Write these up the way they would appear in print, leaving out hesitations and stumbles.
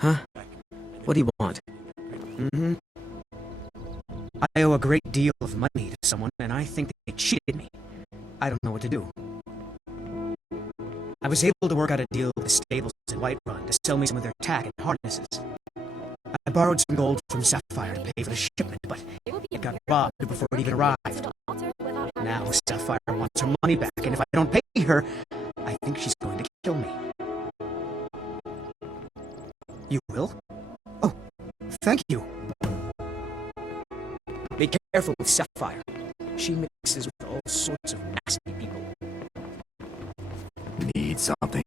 Huh? What do you want? Mm-hmm. I owe a great deal of money to someone, and I think they cheated me. I don't know what to do. I was able to work out a deal with the stables in Whiterun to sell me some of their tack and harnesses. I borrowed some gold from Sapphire to pay for the shipment, but it got robbed before it even arrived. Now Sapphire wants her money back, and if I don't pay her, I think she's going to kill me. You will? Oh, thank you. Be careful with Sapphire. She mixes with all sorts of nasty people. Need something?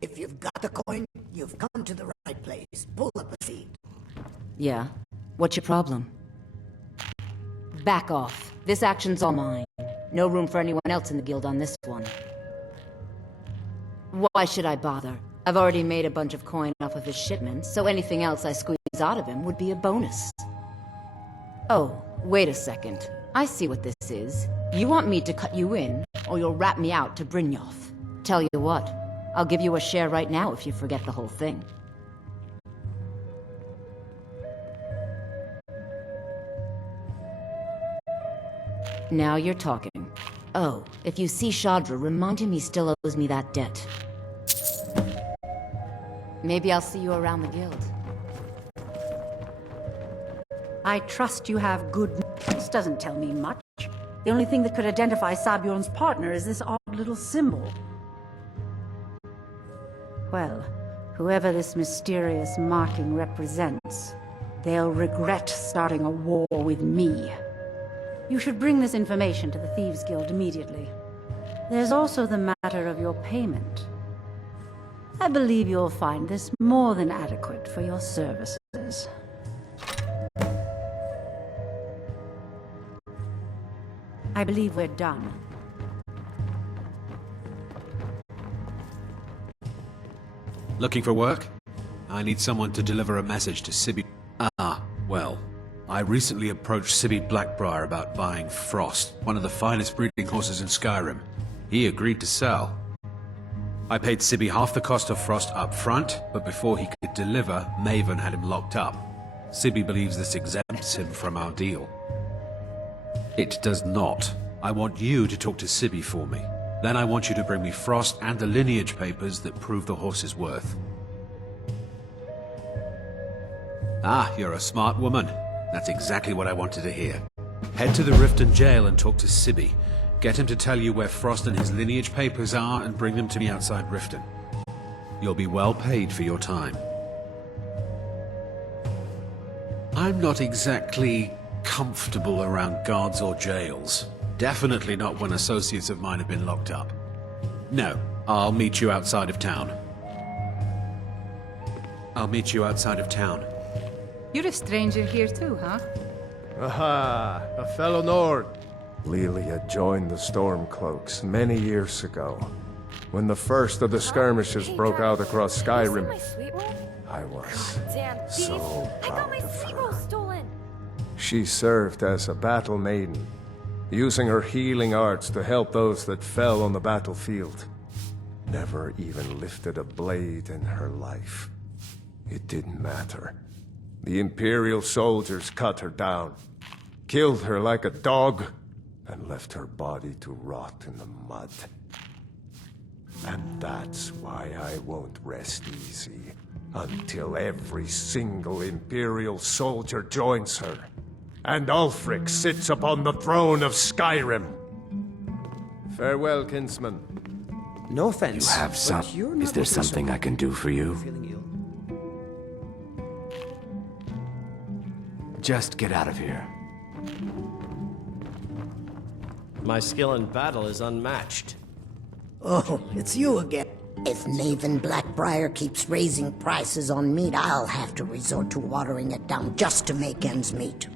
If you've got the coin, you've come to the right place. Pull up a seat. Yeah? What's your problem? Back off. This action's all mine. No room for anyone else in the guild on this one. Why should I bother? I've already made a bunch of coin off of his shipments, so anything else I squeeze out of him would be a bonus. Oh, wait a second. I see what this is. You want me to cut you in, or you'll rat me out to Brynjolf. Tell you what, I'll give you a share right now if you forget the whole thing. Now you're talking. Oh, if you see Shadra, remind him he still owes me that debt. Maybe I'll see you around the guild. I trust you have good... This doesn't tell me much. The only thing that could identify Sabjorn's partner is this odd little symbol. Well, whoever this mysterious marking represents, they'll regret starting a war with me. You should bring this information to the Thieves' Guild immediately. There's also the matter of your payment. I believe you'll find this more than adequate for your services. I believe we're done. Looking for work? I need someone to deliver a message to Sibby. Ah, well. I recently approached Sibby Blackbriar about buying Frost, one of the finest breeding horses in Skyrim. He agreed to sell. I paid Sibby half the cost of Frost up front, but before he could deliver, Maven had him locked up. Sibby believes this exempts him from our deal. It does not. I want you to talk to Sibby for me. Then I want you to bring me Frost and the lineage papers that prove the horse's worth. Ah, you're a smart woman. That's exactly what I wanted to hear. Head to the Riften jail and talk to Sibby. Get him to tell you where Frost and his lineage papers are and bring them to me outside Riften. You'll be well paid for your time. I'm not exactly comfortable around guards or jails. Definitely not when associates of mine have been locked up. No, I'll meet you outside of town. I'll meet you outside of town. You're a stranger here too, huh? Aha, a fellow Nord. Lelia joined the Stormcloaks many years ago, when the first of the skirmishes broke out across Skyrim. I was so proud of her. She served as a battle maiden, using her healing arts to help those that fell on the battlefield. Never even lifted a blade in her life. It didn't matter. The Imperial soldiers cut her down, killed her like a dog, and left her body to rot in the mud. And that's why I won't rest easy until every single Imperial soldier joins her, and Ulfric sits upon the throne of Skyrim. Farewell, kinsman. No offense. You have some... Is there something I can do for you? Just get out of here. My skill in battle is unmatched. Oh, it's you again. If Maven Blackbriar keeps raising prices on meat, I'll have to resort to watering it down just to make ends meet.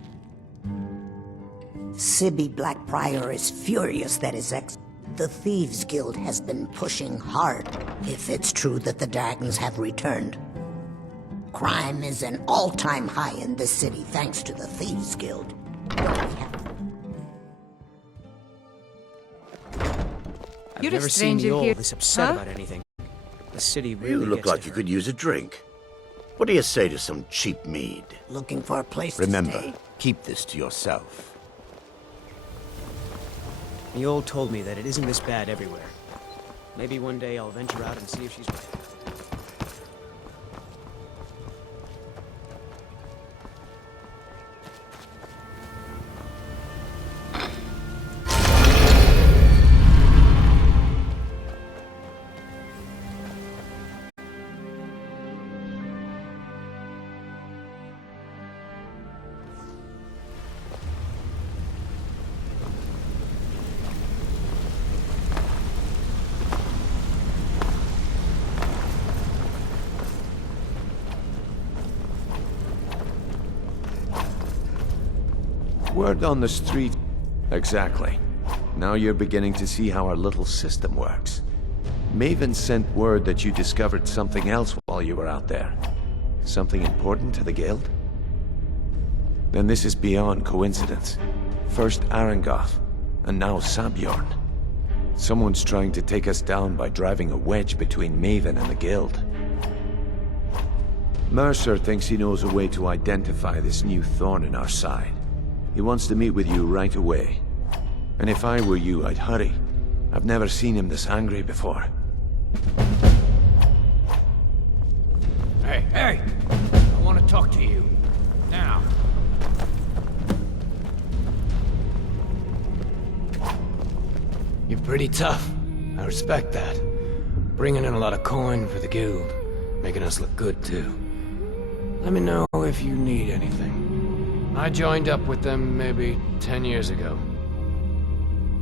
Sibby Blackbriar is furious that his The Thieves Guild has been pushing hard, if it's true that the dragons have returned. Crime is an all-time high in this city thanks to the Thieves Guild. I've You're a never seen the stranger old here, this upset huh? about anything. The city really You look gets like to you her. could use a drink. What do you say to some cheap mead? Looking for a place to Remember, stay? keep this to yourself. The old told me that it isn't this bad everywhere. Maybe one day I'll venture out and see if she's right. Word on the street. Exactly. Now you're beginning to see how our little system works. Maven sent word that you discovered something else while you were out there. Something important to the guild? Then this is beyond coincidence. First Arangoth, and now Sabjorn. Someone's trying to take us down by driving a wedge between Maven and the guild. Mercer thinks he knows a way to identify this new thorn in our side. He wants to meet with you right away. And if I were you, I'd hurry. I've never seen him this angry before. Hey, hey! I want to talk to you. Now. You're pretty tough. I respect that. Bringing in a lot of coin for the guild. Making us look good, too. Let me know if you need anything. I joined up with them maybe 10 years ago.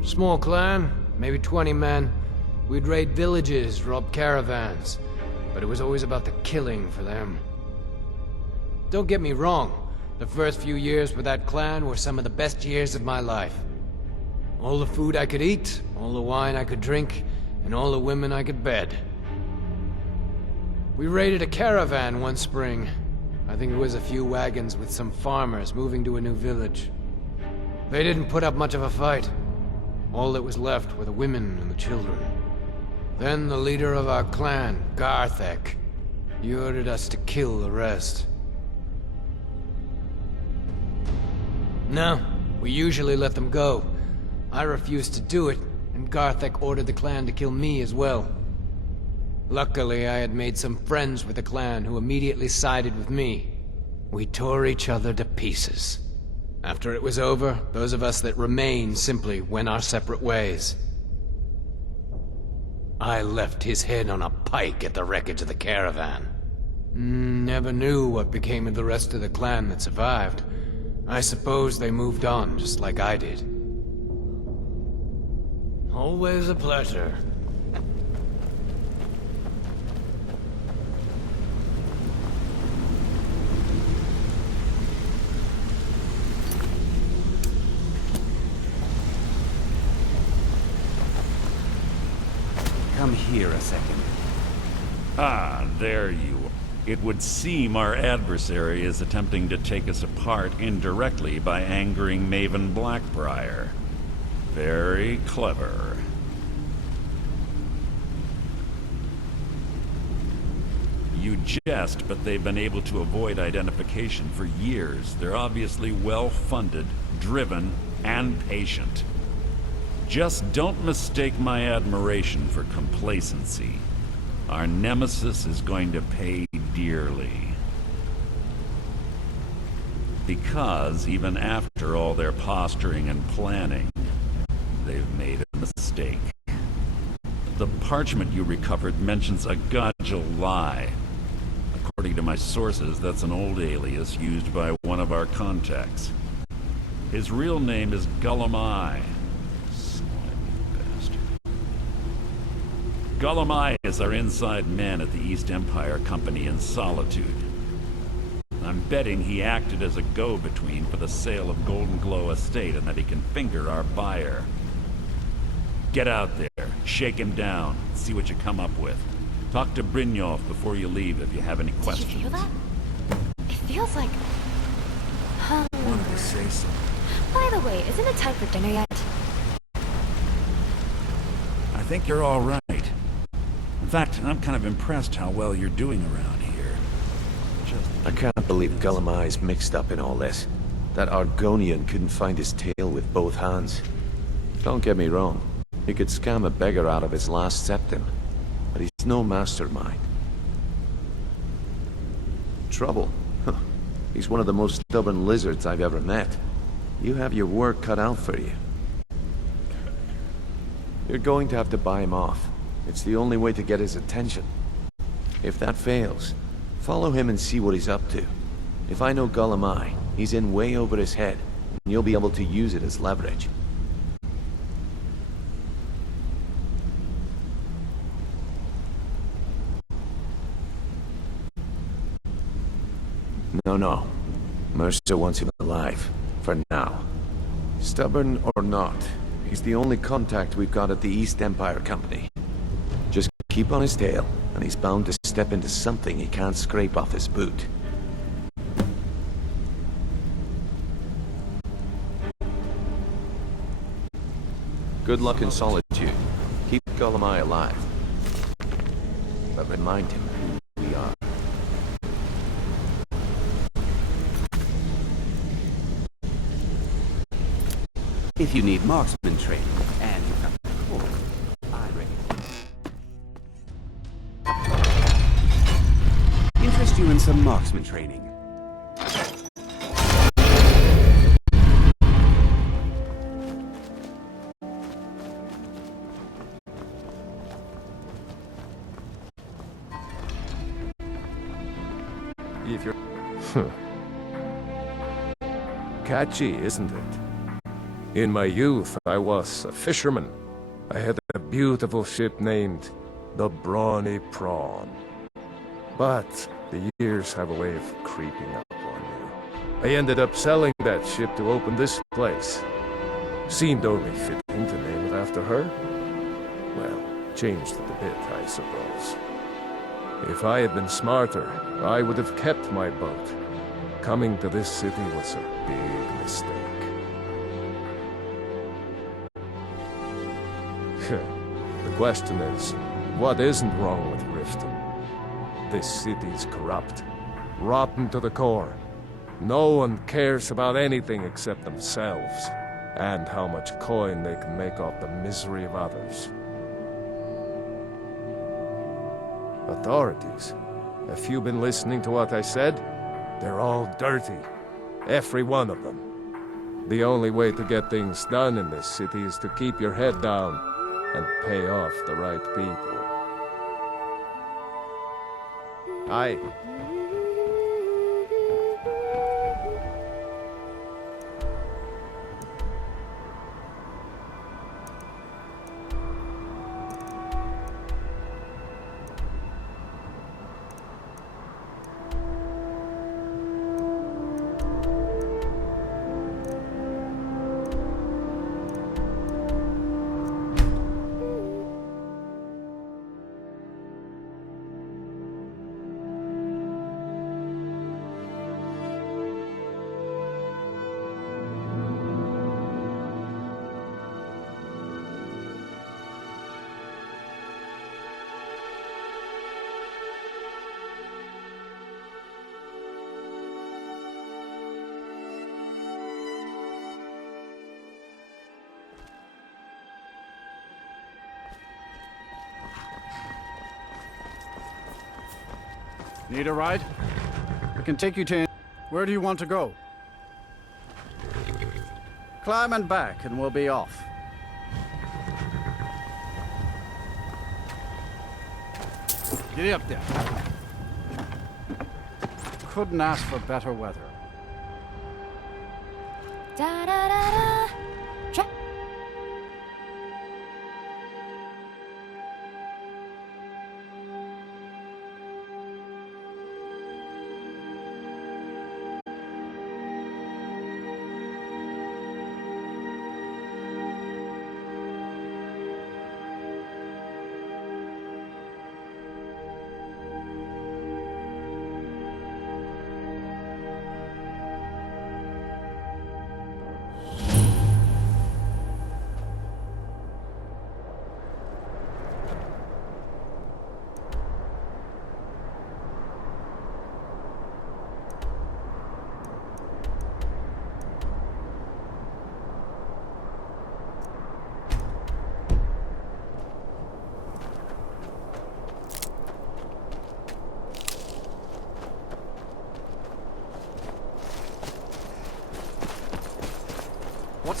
Small clan, maybe 20 men. We'd raid villages, rob caravans. But it was always about the killing for them. Don't get me wrong. The first few years with that clan were some of the best years of my life. All the food I could eat, all the wine I could drink, and all the women I could bed. We raided a caravan one spring. I think it was a few wagons with some farmers moving to a new village. They didn't put up much of a fight. All that was left were the women and the children. Then the leader of our clan, Garthek, he ordered us to kill the rest. No, we usually let them go. I refused to do it, and Garthek ordered the clan to kill me as well. Luckily, I had made some friends with the clan who immediately sided with me. We tore each other to pieces. After it was over, those of us that remained simply went our separate ways. I left his head on a pike at the wreckage of the caravan. Never knew what became of the rest of the clan that survived. I suppose they moved on, just like I did. Always a pleasure. Come here a second. Ah, there you are. It would seem our adversary is attempting to take us apart indirectly by angering Maven Blackbriar. Very clever. You jest, but they've been able to avoid identification for years. They're obviously well-funded, driven, and patient. Just don't mistake my admiration for complacency. Our nemesis is going to pay dearly. Because even after all their posturing and planning, they've made a mistake. The parchment you recovered mentions a Gadjal lie. According to my sources, that's an old alias used by one of our contacts. His real name is Gullumai. Gullumai is our inside man at the East Empire Company in Solitude. I'm betting he acted as a go-between for the sale of Golden Glow Estate and that he can finger our buyer. Get out there Shake him down. See what you come up with. Talk to Brynjolf before you leave if you have any questions. Did you feel that? It feels like... Wanted to say something. By the way, isn't it time for dinner yet? I think you're all right. In fact, I'm kind of impressed how well you're doing around here. I can't believe Gullumai's mixed up in all this. That Argonian couldn't find his tail with both hands. Don't get me wrong. He could scam a beggar out of his last septim. But he's no mastermind. Trouble? Huh. He's one of the most stubborn lizards I've ever met. You have your work cut out for you. You're going to have to buy him off. It's the only way to get his attention. If that fails, follow him and see what he's up to. If I know Gullumai, he's in way over his head, and you'll be able to use it as leverage. No. Mercer wants him alive. For now. Stubborn or not, he's the only contact we've got at the East Empire Company. Just keep on his tail, and he's bound to step into something he can't scrape off his boot. Good luck in solitude. Keep Gullumai alive. But remind him who we are. If you need marksman training, and you've got the core, I reckon. Interest you in some marksman training. If you're... Catchy, isn't it? In my youth, I was a fisherman. I had a beautiful ship named the Brawny Prawn. But the years have a way of creeping up on you. I ended up selling that ship to open this place. Seemed only fitting to name it after her. Well, changed it a bit, I suppose. If I had been smarter, I would have kept my boat. Coming to this city was a big mistake. The question is, what isn't wrong with Riften? This city's corrupt, rotten to the core. No one cares about anything except themselves, and how much coin they can make off the misery of others. Authorities, have you been listening to what I said? They're all dirty, every one of them. The only way to get things done in this city is to keep your head down and pay off the right people. Aye. Need a ride? We can take you to... Where do you want to go? Climb and back, and we'll be off. Giddy up there. Couldn't ask for better weather. Da da da da. Tra-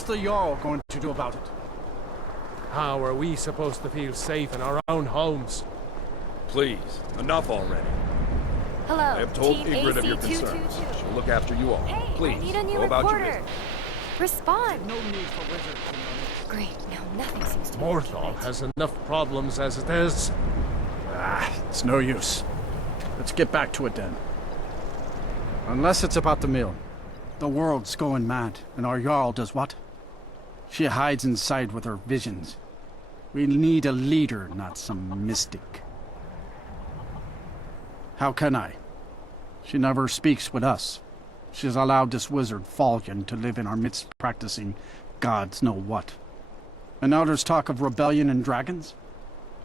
the Jarl going to do about it? How are we supposed to feel safe in our own homes? Please, enough already. Hello, I have told Team Ygritte of your AC222. concerns. She'll look after you all. Hey, Please, I need a new go about your reporter. business. Respond. No need for wizards. Great, now nothing seems to be Morthal has enough problems as it is. It's no use. Let's get back to it then. Unless it's about the mill. The world's going mad, and our Jarl does what? She hides inside with her visions. We need a leader, not some mystic. How can I? She never speaks with us. She's allowed this wizard Falcon to live in our midst practicing gods know what. And now there's talk of rebellion and dragons?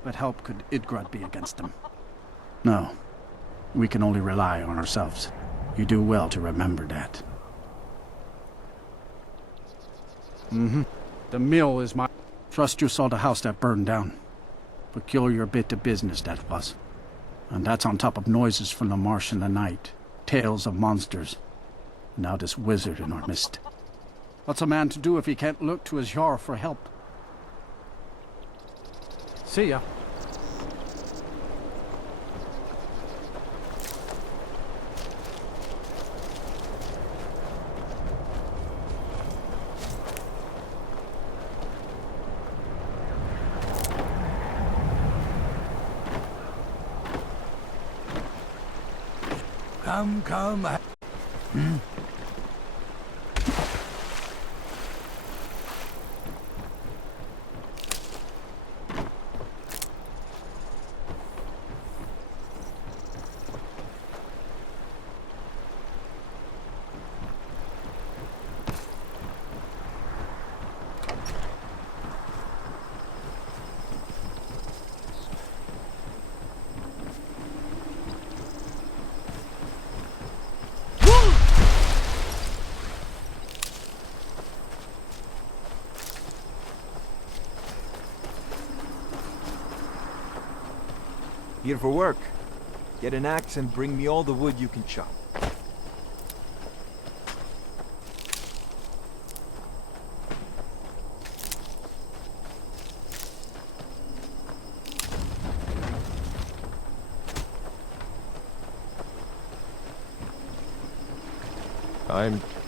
What help could Ygritte be against them? No. We can only rely on ourselves. You do well to remember that. The mill is my... Trust you saw the house that burned down. Peculiar bit of business that was. And that's on top of noises from the marsh in the night. Tales of monsters. Now this wizard in our midst. What's a man to do if he can't look to his Jarl for help? See ya. Come. Here for work. Get an axe and bring me all the wood you can chop.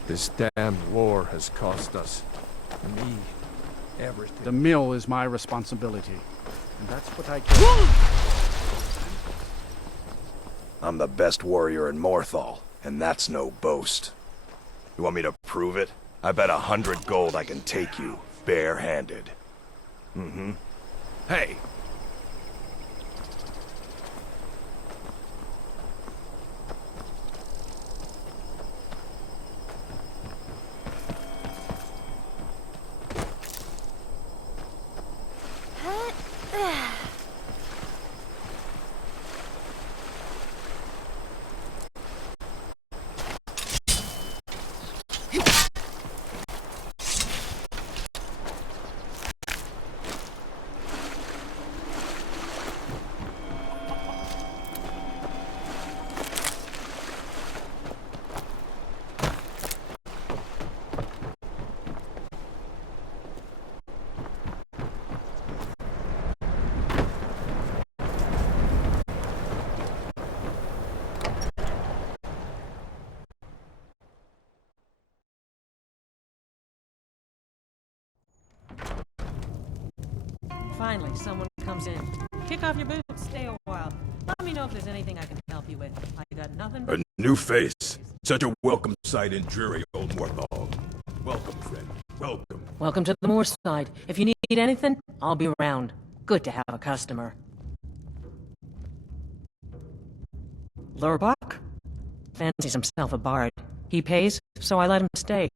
This damned war has cost us. Me. Everything. The mill is my responsibility. And that's what I can... I'm the best warrior in Morthal, and that's no boast. You want me to prove it? I bet 100 gold I can take you, bare-handed. Hey! Finally, someone comes in. Kick off your boots, stay a while. Let me know if there's anything I can help you with. I got nothing but... A new face. Such a welcome sight in dreary old Morthal. Welcome, friend. Welcome. Welcome to the Moor side. If you need anything, I'll be around. Good to have a customer. Lurbach? Fancies himself a bard. He pays, so I let him stay.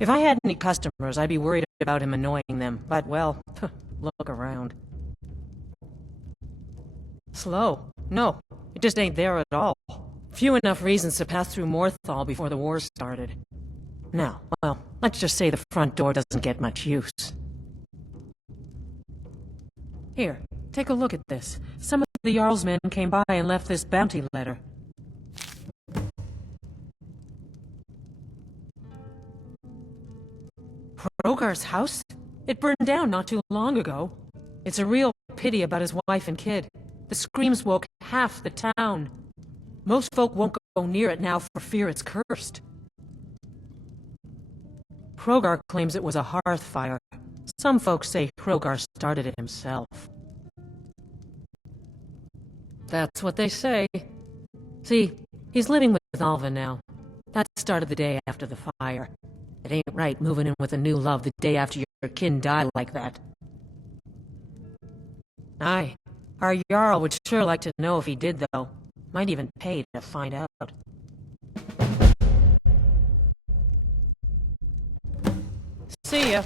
If I had any customers, I'd be worried about him annoying them. But, well, look around. Slow? No, it just ain't there at all. Few enough reasons to pass through Morthal before the war started. Now, well, let's just say the front door doesn't get much use. Here, take a look at this. Some of the Jarl's men came by and left this bounty letter. Hrogar's house? It burned down not too long ago. It's a real pity about his wife and kid. The screams woke half the town. Most folk won't go near it now for fear it's cursed. Hrogar claims it was a hearth fire. Some folks say Hrogar started it himself. That's what they say. See, he's living with Alva now. That started the day after the fire. It ain't right moving in with a new love the day after your kin die like that. Aye, our Jarl would sure like to know if he did, though. Might even pay to find out. See ya.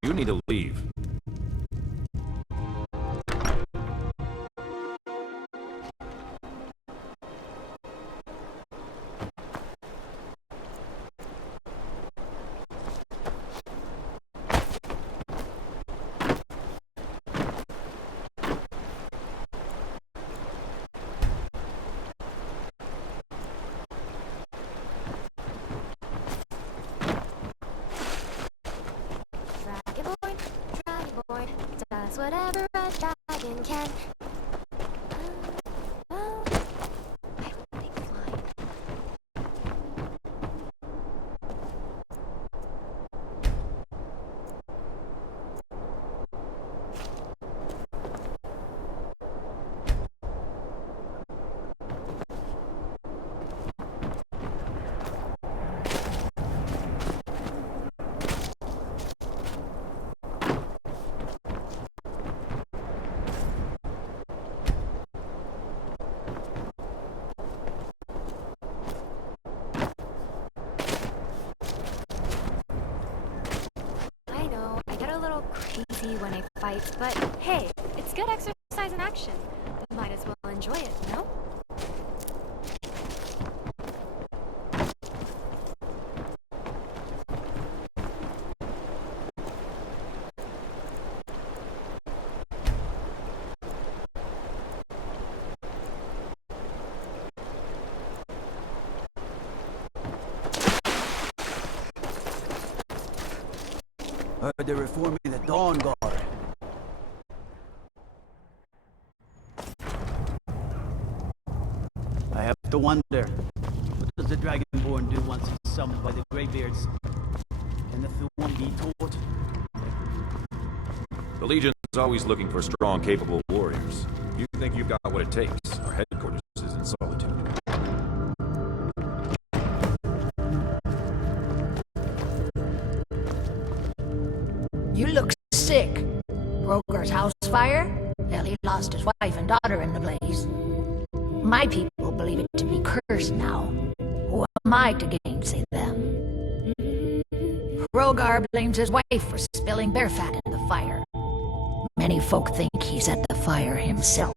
You need to leave. Does whatever a dragon can. I would think flying. Crazy when I fight, but hey, it's good exercise in action. Might as well enjoy it, no? Heard they're reforming the Dawn Guard. I have to wonder, what does the Dragonborn do once he's summoned by the Greybeards? Can the Thorn be taught? The Legion's always looking for strong, capable warriors. You think you've got what it takes. Our headquarters is in Solitude. You look sick. Hrogar's house fire? Hell, he lost his wife and daughter in the blaze. My people believe it to be cursed now. Who am I to gainsay them? Hrogar blames his wife for spilling bear fat in the fire. Many folk think he set the fire himself.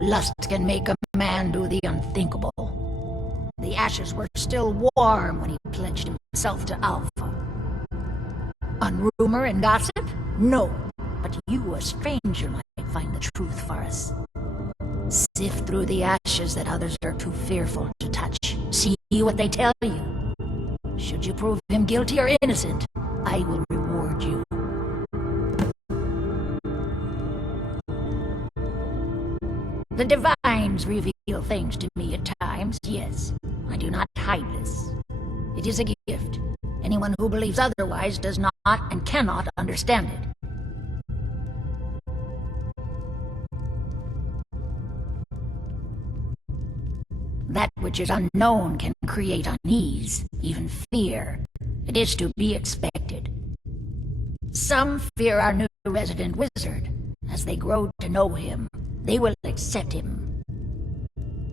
Lust can make a man do the unthinkable. The ashes were still warm when he pledged himself to Alpha. On rumor and gossip? No. But you, a stranger, might find the truth for us. Sift through the ashes that others are too fearful to touch. See what they tell you. Should you prove him guilty or innocent, I will reward you. The divines reveal things to me at times, yes. I do not hide this. It is a gift. Anyone who believes otherwise does not and cannot understand it. That which is unknown can create unease, even fear. It is to be expected. Some fear our new resident wizard. As they grow to know him, they will accept him.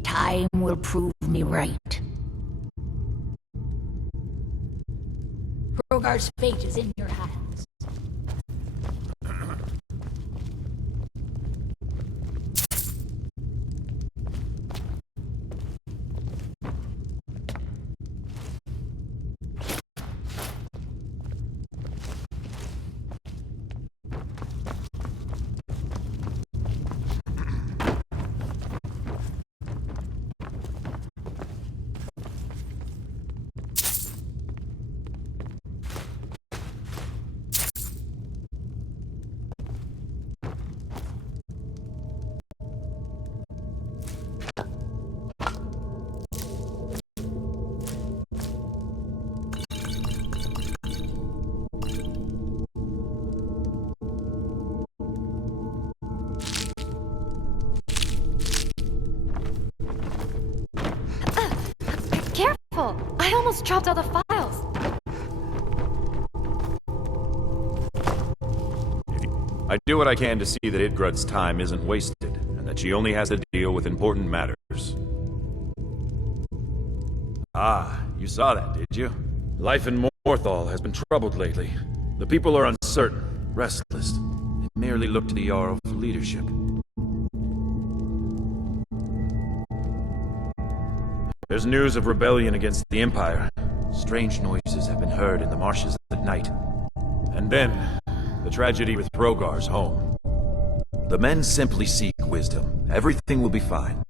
Time will prove me right. Rogar's fate is in your hands. Careful! I almost dropped all the files. I do what I can to see that Idgrud's time isn't wasted, and that she only has to deal with important matters. Ah, you saw that, did you? Life in Morthal has been troubled lately. The people are uncertain, restless. They merely look to the Jarl for leadership. There's news of rebellion against the Empire. Strange noises have been heard in the marshes at night. And then, the tragedy with Rogar's home. The men simply seek wisdom. Everything will be fine.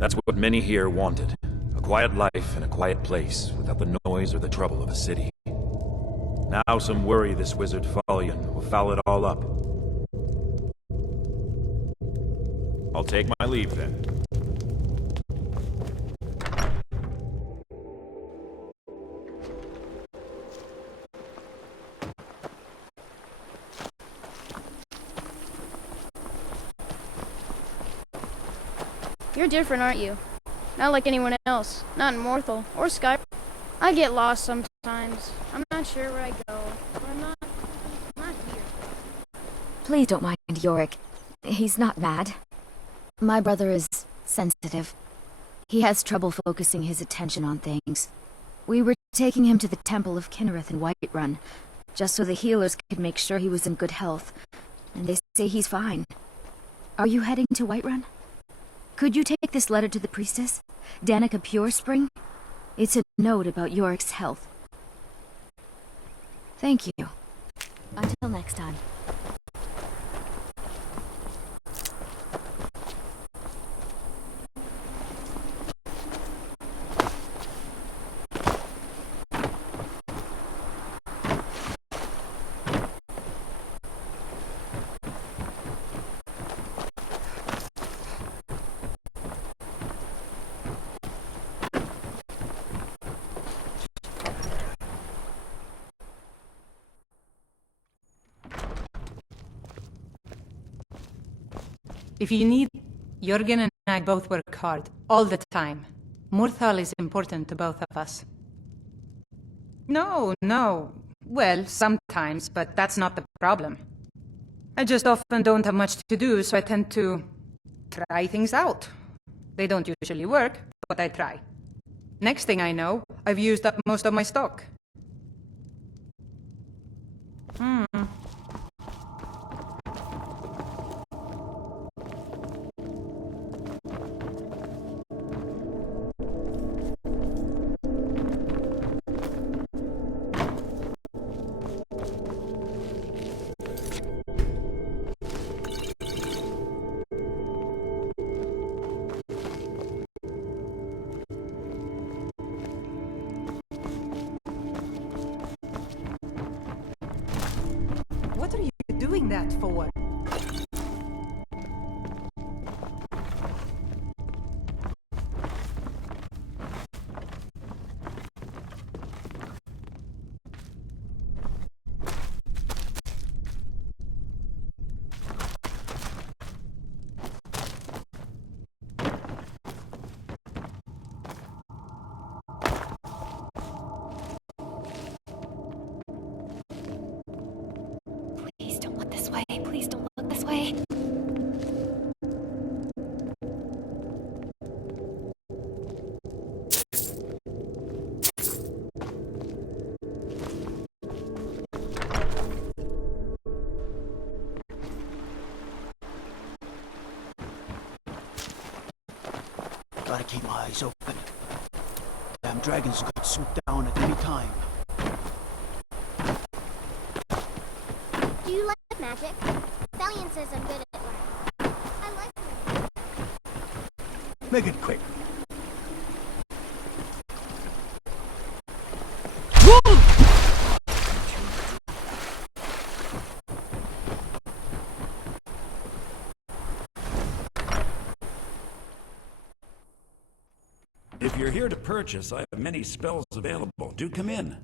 That's what many here wanted. A quiet life in a quiet place, without the noise or the trouble of a city. Now some worry this wizard Fallion will foul it all up. I'll take my leave then. You're different, aren't you? Not like anyone else. Not in Morthal or Skyrim. I get lost sometimes. I'm not sure where I go. But I'm not here. Please don't mind Yorick. He's not mad. My brother is sensitive. He has trouble focusing his attention on things. We were taking him to the Temple of Kinnereth in Whiterun, just so the healers could make sure he was in good health. And they say he's fine. Are you heading to Whiterun? Could you take this letter to the priestess, Danica Purespring? It's a note about Yorick's health. Thank you. Until next time. If you need, Jürgen and I both work hard, all the time. Morthal is important to both of us. No. Well, sometimes, but that's not the problem. I just often don't have much to do, so I tend to try things out. They don't usually work, but I try. Next thing I know, I've used up most of my stock. What are you doing that for? Please don't look this way. Please don't look this way. keep my eyes open. Damn dragons could swoop down at any time. Do you like magic? Valiant says I'm good at learning. I like learning. Make it quick. If you're here to purchase, I have many spells available. Do come in.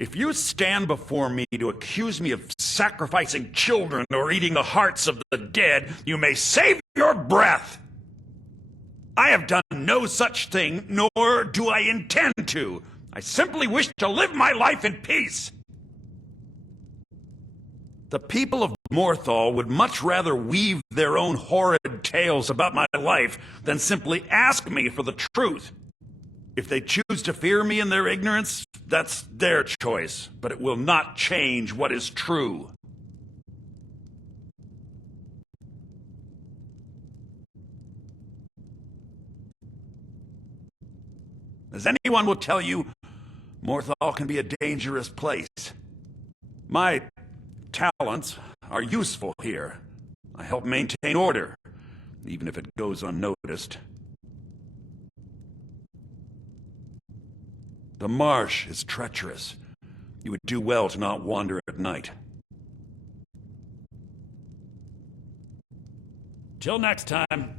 If you stand before me to accuse me of sacrificing children or eating the hearts of the dead, you may save your breath. I have done no such thing, nor do I intend to. I simply wish to live my life in peace. The people of Morthal would much rather weave their own horrid tales about my life than simply ask me for the truth. If they choose to fear me in their ignorance, that's their choice, but it will not change what is true. As anyone will tell you, Morthal can be a dangerous place. My talents are useful here. I help maintain order, even if it goes unnoticed. The marsh is treacherous. You would do well to not wander at night. Till next time.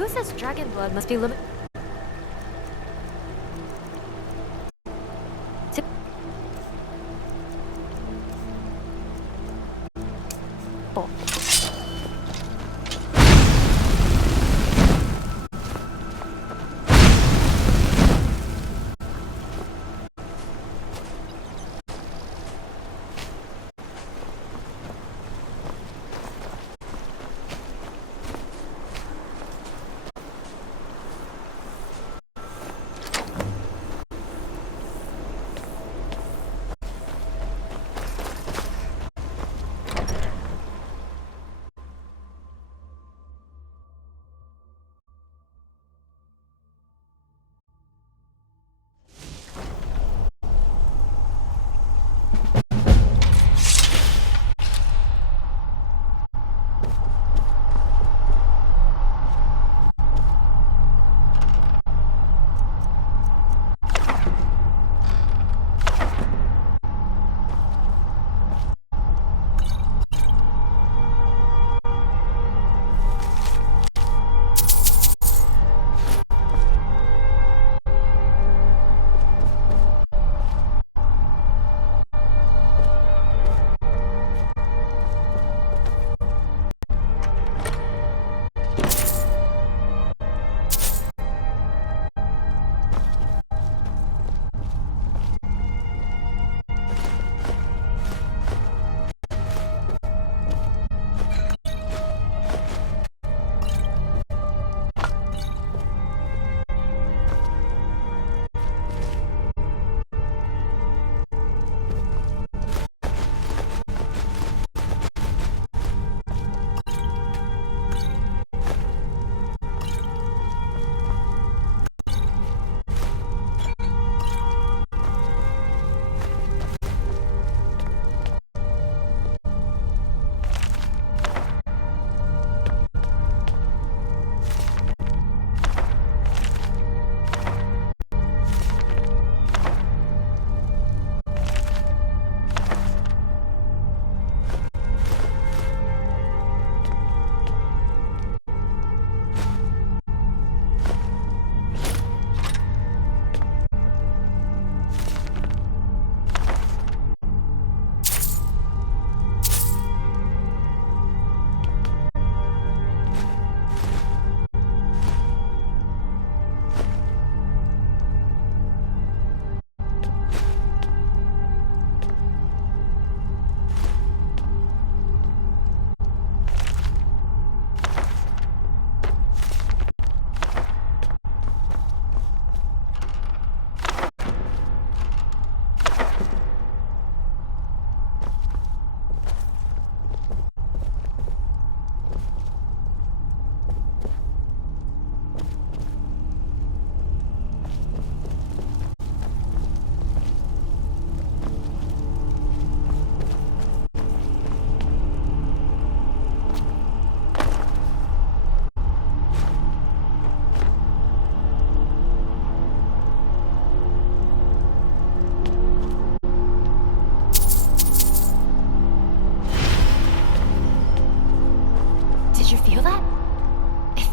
Who says dragon blood must be limited?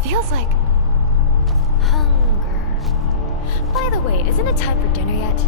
feels like hunger. By the way, isn't it time for dinner yet?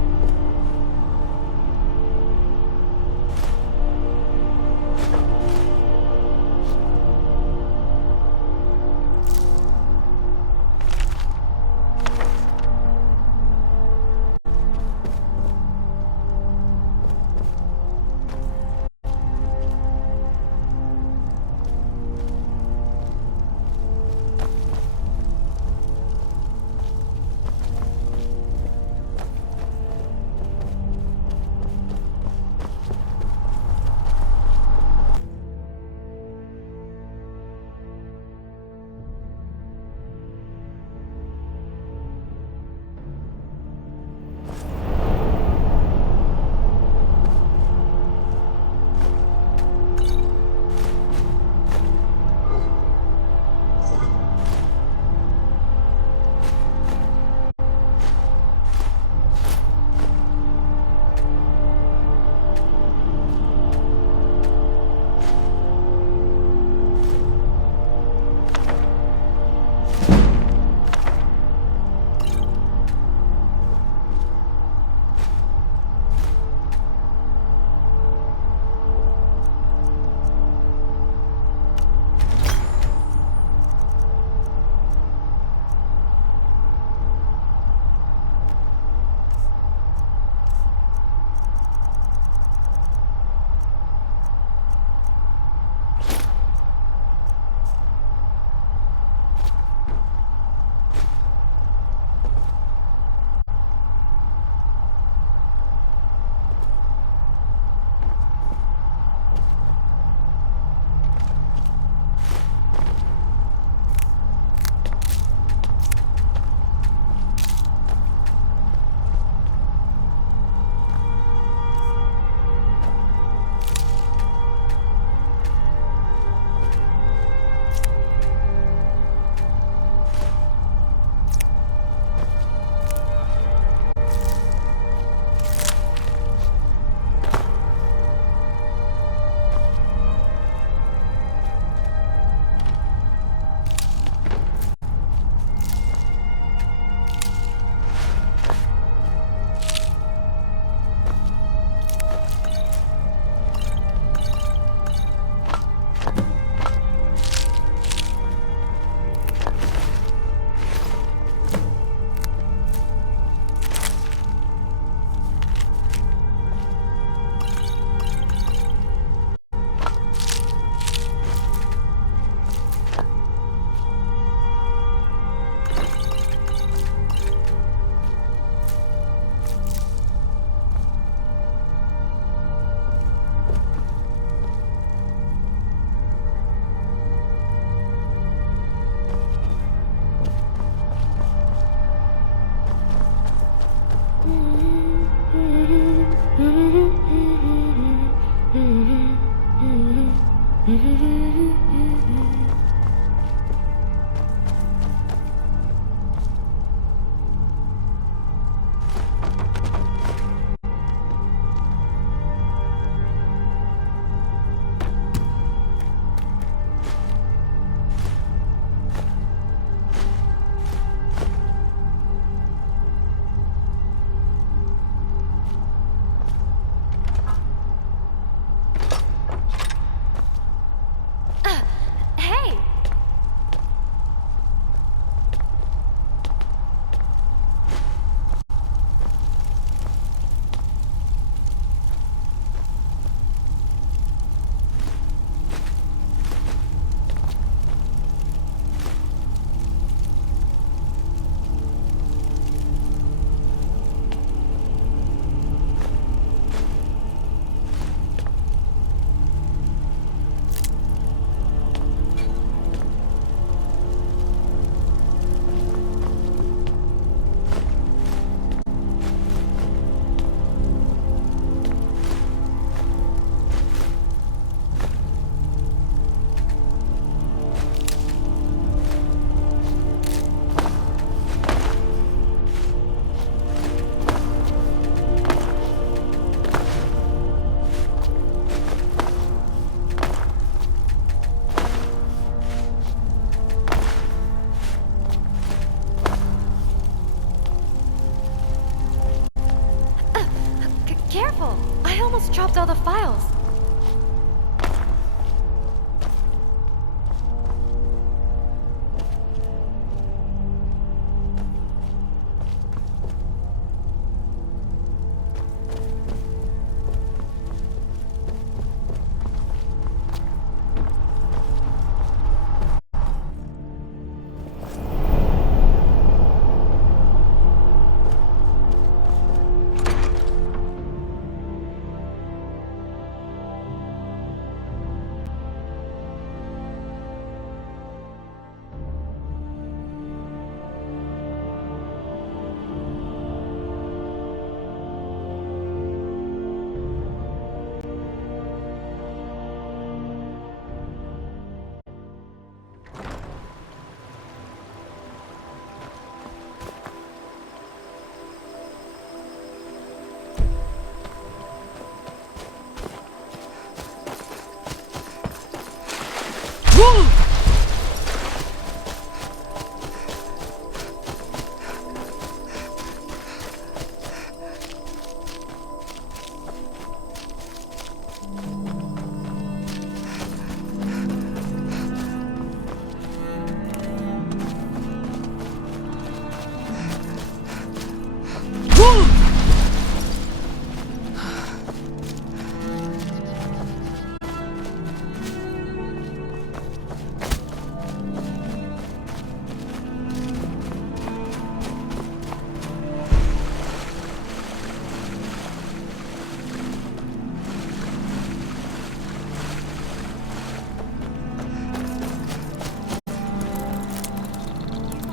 almost dropped all the files.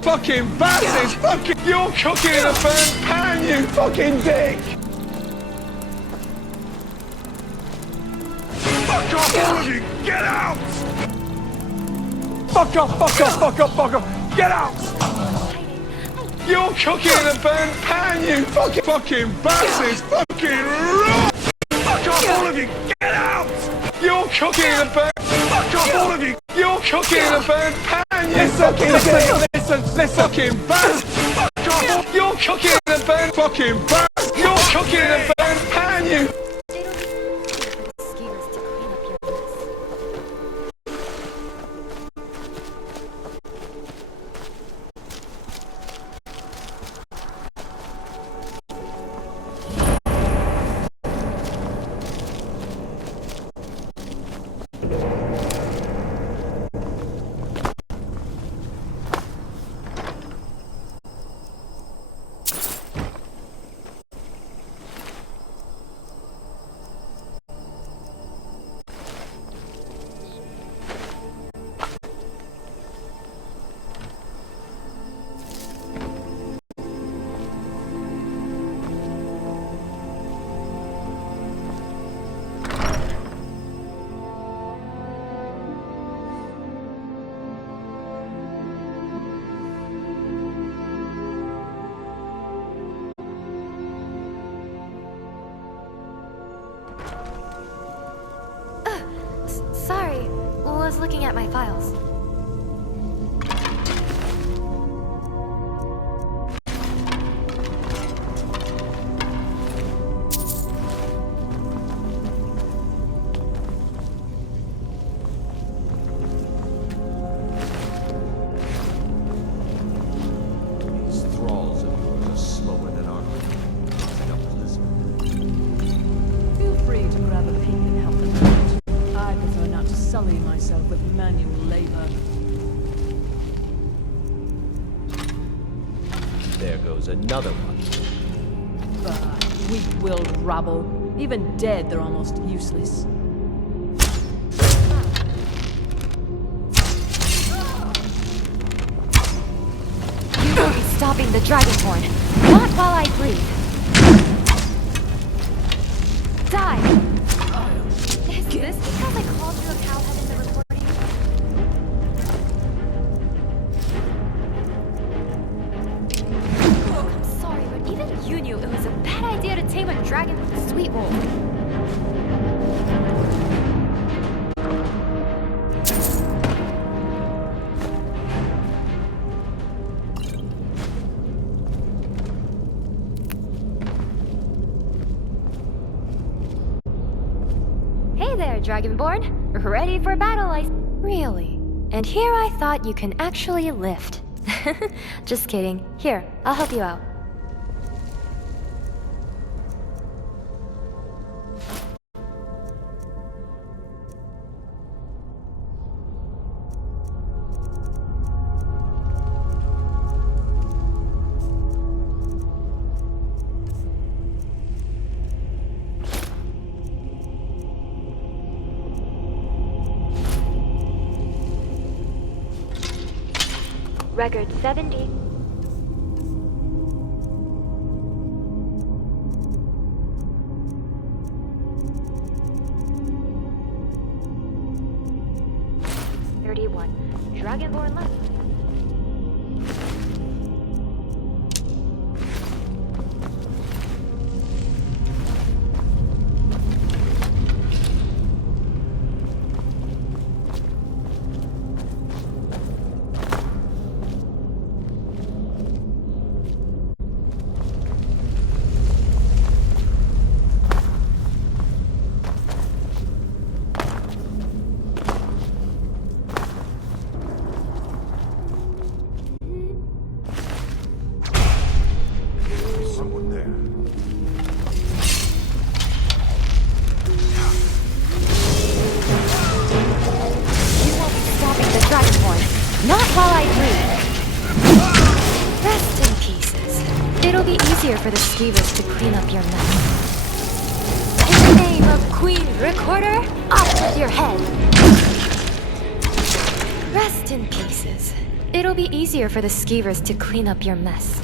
Fucking bastards! Fucking, you're cooking in a burnt pan, you fucking dick! Fuck off, all of you! Get out! Fuck off, fuck off, fuck off, fuck off! Get out! You're cooking in a burnt pan, you fucking bastards! Fucking raw! Fuck off, all of you! Get out! You're cooking in a burnt... Fuck off, all of you! You're cooking in a burnt pan, you fucking dick! Listen, fucking bastard! Fuck off! You're cooking in a burnt fucking bastard! You're cooking in a burnt pan, you... Sorry, was looking at my files. These thralls of yours are slower than our... Feel free to grab a peek and help them out. I prefer not to sully myself with manual labor. There goes another one. Bah, weak-willed rabble. Even dead, they're almost useless. You will be stopping the Dragonborn, not while I breathe. Die! Is this because I called you a cowhead in the recording? Look, I'm sorry, but even you knew it was a bad idea to tame a dragon with a sweet wolf. there, Dragonborn. Ready for battle, Really? And here I thought you can actually lift. Just kidding. Here, I'll help you out. Record 70. Dragonborn left. Not while I breathe. Rest in pieces. It'll be easier for the skeevers to clean up your mess. In the name of Queen Recorder, off with your head. Rest in pieces. It'll be easier for the skeevers to clean up your mess.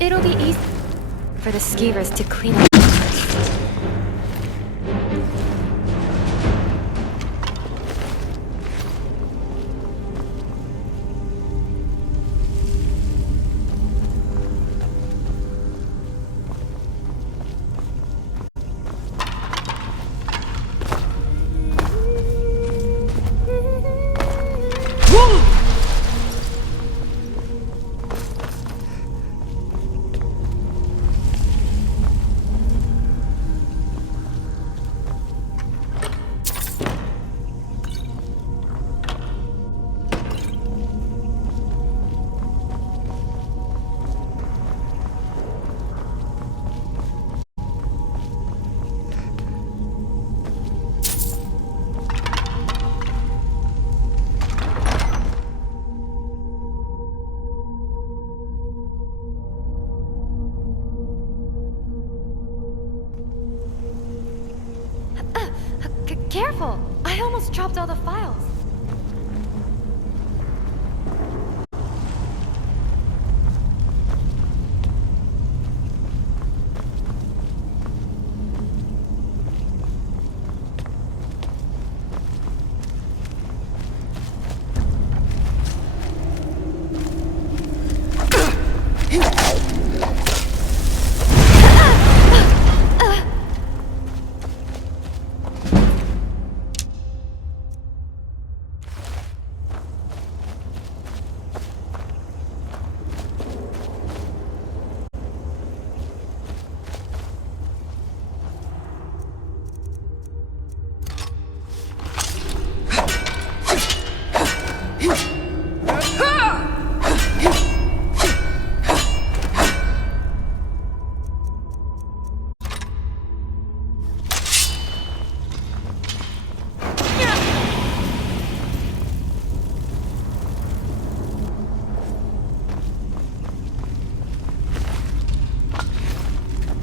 It'll be easy for the skeevers to clean up. careful! I almost dropped all the files.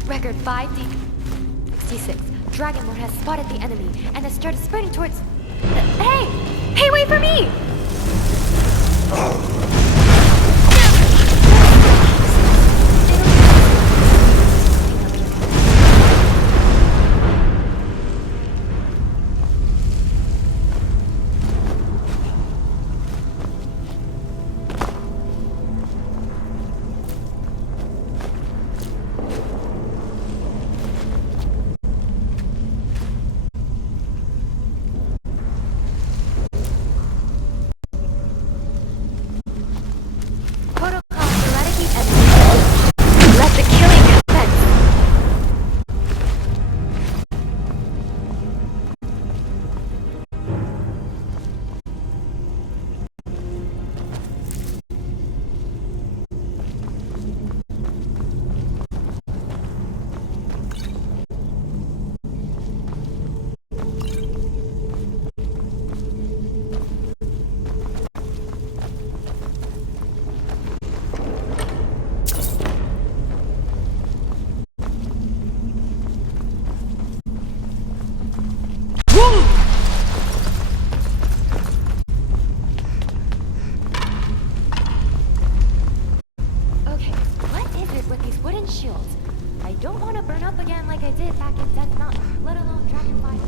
Record 5D66. Dragonlord has spotted the enemy and has started sprinting towards... Hey! Hey, wait for me! Shields. I don't want to burn up again like I did back in Death Mountain, let alone Dragonfire.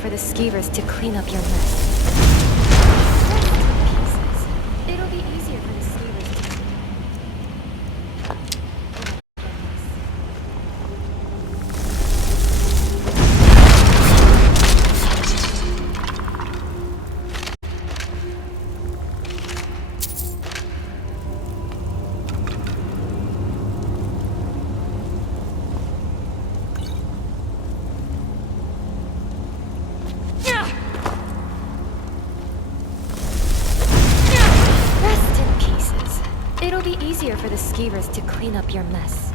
For the skeevers to clean up your mess. Pieces. It'll be easier for the skeevers to... It'll be easier for the skeevers to clean up your mess.